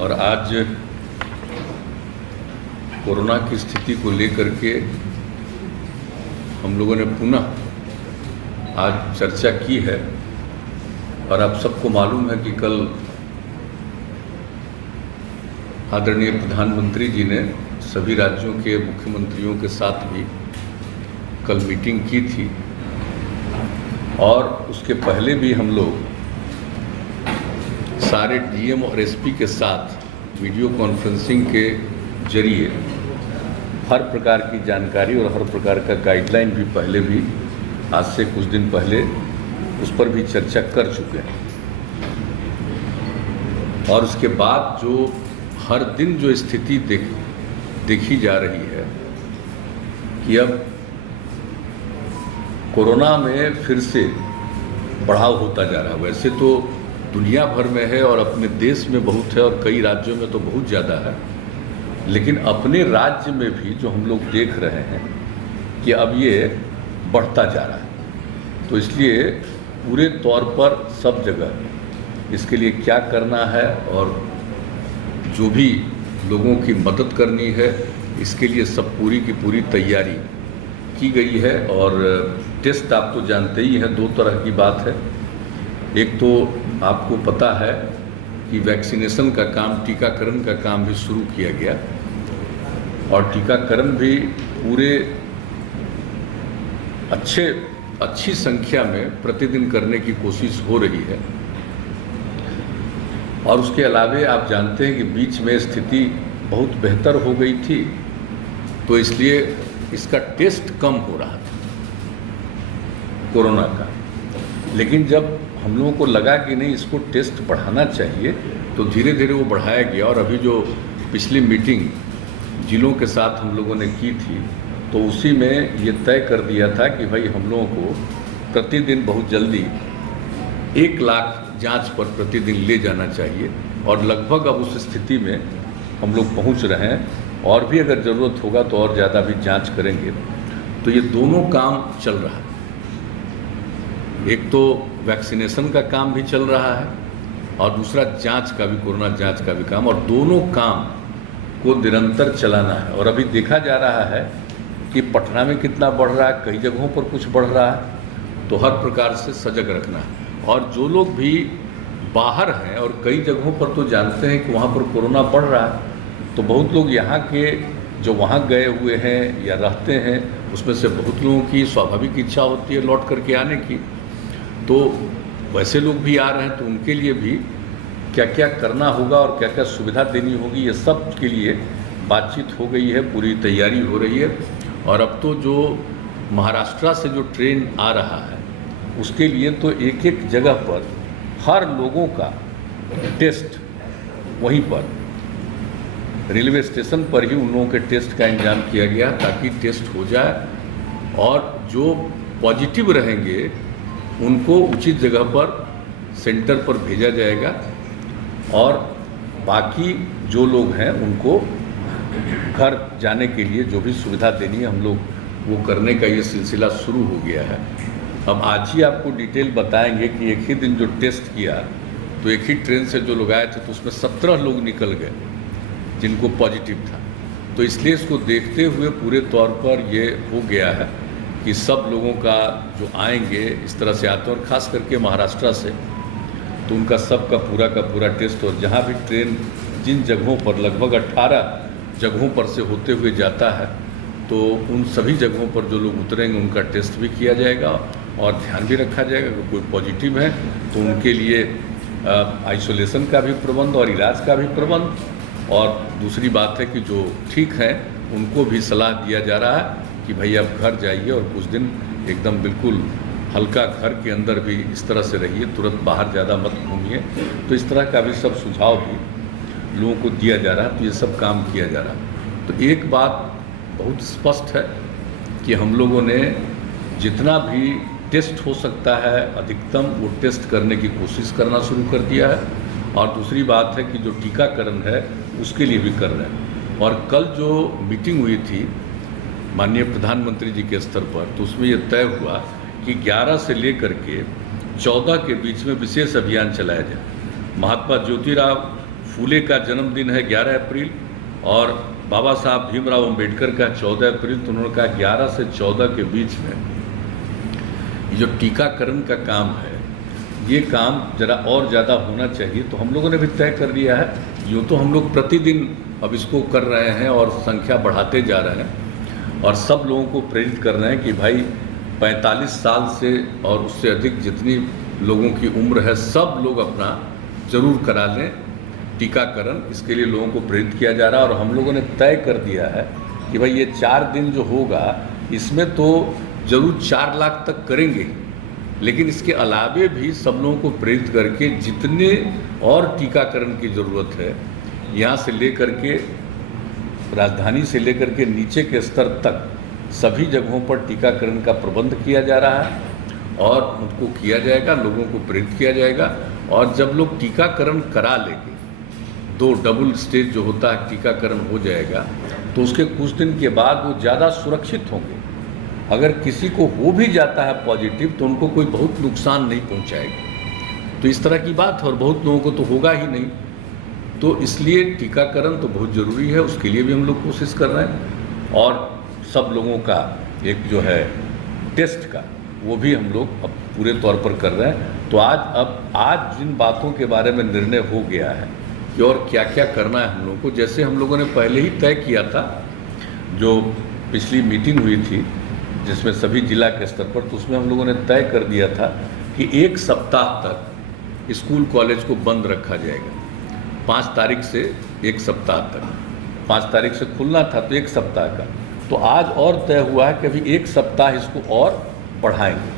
और आज कोरोना की स्थिति को लेकर के हम लोगों ने पुनः आज चर्चा की है। और आप सबको मालूम है कि कल आदरणीय प्रधानमंत्री जी ने सभी राज्यों के मुख्यमंत्रियों के साथ भी कल मीटिंग की थी, और उसके पहले भी हम लोग सारे डीएम और एसपी के साथ वीडियो कॉन्फ्रेंसिंग के जरिए हर प्रकार की जानकारी और हर प्रकार का गाइडलाइन भी पहले भी आज से कुछ दिन पहले उस पर भी चर्चा कर चुके हैं। और उसके बाद जो हर दिन जो स्थिति देखी जा रही है कि अब कोरोना में फिर से बढ़ाव होता जा रहा है। वैसे तो दुनिया भर में है और अपने देश में बहुत है और कई राज्यों में तो बहुत ज़्यादा है, लेकिन अपने राज्य में भी जो हम लोग देख रहे हैं कि अब ये बढ़ता जा रहा है। तो इसलिए पूरे तौर पर सब जगह इसके लिए क्या करना है और जो भी लोगों की मदद करनी है, इसके लिए सब पूरी की पूरी तैयारी की गई है। और टेस्ट आप तो जानते ही हैं, दो तरह की बात है। एक तो आपको पता है कि वैक्सीनेशन का काम, टीकाकरण का काम भी शुरू किया गया, और टीकाकरण भी पूरे अच्छी संख्या में प्रतिदिन करने की कोशिश हो रही है। और उसके अलावे आप जानते हैं कि बीच में स्थिति बहुत बेहतर हो गई थी, तो इसलिए इसका टेस्ट कम हो रहा था कोरोना का। लेकिन जब हम लोगों को लगा कि नहीं, इसको टेस्ट बढ़ाना चाहिए, तो धीरे धीरे वो बढ़ाया गया। और अभी जो पिछली मीटिंग जिलों के साथ हम लोगों ने की थी, तो उसी में ये तय कर दिया था कि भाई हम लोगों को प्रतिदिन बहुत जल्दी 1 लाख जांच पर प्रतिदिन ले जाना चाहिए। और लगभग अब उस स्थिति में हम लोग पहुंच रहे हैं, और भी अगर ज़रूरत होगा तो और ज़्यादा भी जांच करेंगे। तो ये दोनों काम चल रहा है। एक तो वैक्सीनेशन का काम भी चल रहा है और दूसरा जांच का भी, कोरोना जांच का भी काम, और दोनों काम को निरंतर चलाना है। और अभी देखा जा रहा है कि पटना में कितना बढ़ रहा है, कई जगहों पर कुछ बढ़ रहा है, तो हर प्रकार से सजग रखना है। और जो लोग भी बाहर हैं और कई जगहों पर तो जानते हैं कि वहाँ पर कोरोना बढ़ रहा है, तो बहुत लोग यहाँ के जो वहाँ गए हुए हैं या रहते हैं, उसमें से बहुत लोगों की स्वाभाविक इच्छा होती है लौट करके आने की। तो वैसे लोग भी आ रहे हैं, तो उनके लिए भी क्या क्या करना होगा और क्या क्या सुविधा देनी होगी, ये सब के लिए बातचीत हो गई है, पूरी तैयारी हो रही है। और अब तो जो महाराष्ट्र से जो ट्रेन आ रहा है, उसके लिए तो एक एक जगह पर हर लोगों का टेस्ट वहीं पर रेलवे स्टेशन पर ही उन लोगों के टेस्ट का इंतजाम किया गया, ताकि टेस्ट हो जाए और जो पॉजिटिव रहेंगे उनको उचित जगह पर सेंटर पर भेजा जाएगा, और बाकी जो लोग हैं उनको घर जाने के लिए जो भी सुविधा देनी है, हम लोग वो करने का ये सिलसिला शुरू हो गया है। अब आज ही आपको डिटेल बताएंगे कि एक ही दिन जो टेस्ट किया, तो एक ही ट्रेन से जो लोग आए थे, तो उसमें 17 लोग निकल गए जिनको पॉजिटिव था। तो इसलिए इसको देखते हुए पूरे तौर पर ये हो गया है कि सब लोगों का जो आएंगे इस तरह से आते हैं, और ख़ास करके महाराष्ट्र से, तो उनका सब का पूरा टेस्ट। और जहाँ भी ट्रेन जिन जगहों पर लगभग 18 जगहों पर से होते हुए जाता है, तो उन सभी जगहों पर जो लोग उतरेंगे उनका टेस्ट भी किया जाएगा, और ध्यान भी रखा जाएगा कि कोई पॉजिटिव है तो उनके लिए आइसोलेशन का भी प्रबंध और इलाज का भी प्रबंध। और दूसरी बात है कि जो ठीक है उनको भी सलाह दिया जा रहा है कि भाई आप घर जाइए और कुछ दिन एकदम बिल्कुल हल्का घर के अंदर भी इस तरह से रहिए, तुरंत बाहर ज़्यादा मत घूमिए। तो इस तरह का भी सब सुझाव भी लोगों को दिया जा रहा है, तो ये सब काम किया जा रहा है। तो एक बात बहुत स्पष्ट है कि हम लोगों ने जितना भी टेस्ट हो सकता है अधिकतम वो टेस्ट करने की कोशिश करना शुरू कर दिया है। और दूसरी बात है कि जो टीकाकरण है उसके लिए भी कर रहे हैं। और कल जो मीटिंग हुई थी माननीय प्रधानमंत्री जी के स्तर पर, तो उसमें ये तय हुआ कि 11 से लेकर के 14 के बीच में विशेष अभियान चलाया जाए। महात्मा ज्योतिराव फूले का जन्मदिन है 11 अप्रैल और बाबा साहब भीमराव अंबेडकर का 14 अप्रैल, तो उन्होंने कहा 11 से 14 के बीच में ये जो टीकाकरण का काम है ये काम ज़रा और ज़्यादा होना चाहिए। तो हम लोगों ने भी तय कर लिया है, यूँ तो हम लोग प्रतिदिन अब इसको कर रहे हैं और संख्या बढ़ाते जा रहे हैं और सब लोगों को प्रेरित कर रहे हैं कि भाई 45 साल से और उससे अधिक जितनी लोगों की उम्र है सब लोग अपना ज़रूर करा लें टीकाकरण। इसके लिए लोगों को प्रेरित किया जा रहा है और हम लोगों ने तय कर दिया है कि भाई ये 4 दिन जो होगा इसमें तो ज़रूर 4 लाख तक करेंगे, लेकिन इसके अलावे भी सब लोगों को प्रेरित करके जितने और टीकाकरण की ज़रूरत है यहाँ से लेकर के राजधानी से लेकर के नीचे के स्तर तक सभी जगहों पर टीकाकरण का प्रबंध किया जा रहा है और उनको किया जाएगा, लोगों को प्रेरित किया जाएगा। और जब लोग टीकाकरण करा लेंगे, 2 डबल स्टेज जो होता है टीकाकरण हो जाएगा, तो उसके कुछ दिन के बाद वो ज़्यादा सुरक्षित होंगे। अगर किसी को हो भी जाता है पॉजिटिव तो उनको कोई बहुत नुकसान नहीं पहुंचाएगा। तो इस तरह की बात है और बहुत लोगों को तो होगा ही नहीं। तो इसलिए टीकाकरण तो बहुत ज़रूरी है, उसके लिए भी हम लोग कोशिश कर रहे हैं और सब लोगों का एक जो है टेस्ट का वो भी हम लोग अब पूरे तौर पर कर रहे हैं। तो आज जिन बातों के बारे में निर्णय हो गया है कि और क्या क्या करना है हम लोगों को, जैसे हम लोगों ने पहले ही तय किया था, जो पिछली मीटिंग हुई थी जिसमें सभी जिला के स्तर पर, तो उसमें हम लोगों ने तय कर दिया था कि 1 सप्ताह तक स्कूल कॉलेज को बंद रखा जाएगा। 5 तारीख से 1 सप्ताह तक, 5 तारीख से खुलना था तो 1 सप्ताह का, तो आज और तय हुआ है कि अभी 1 सप्ताह इसको और बढ़ाएंगे।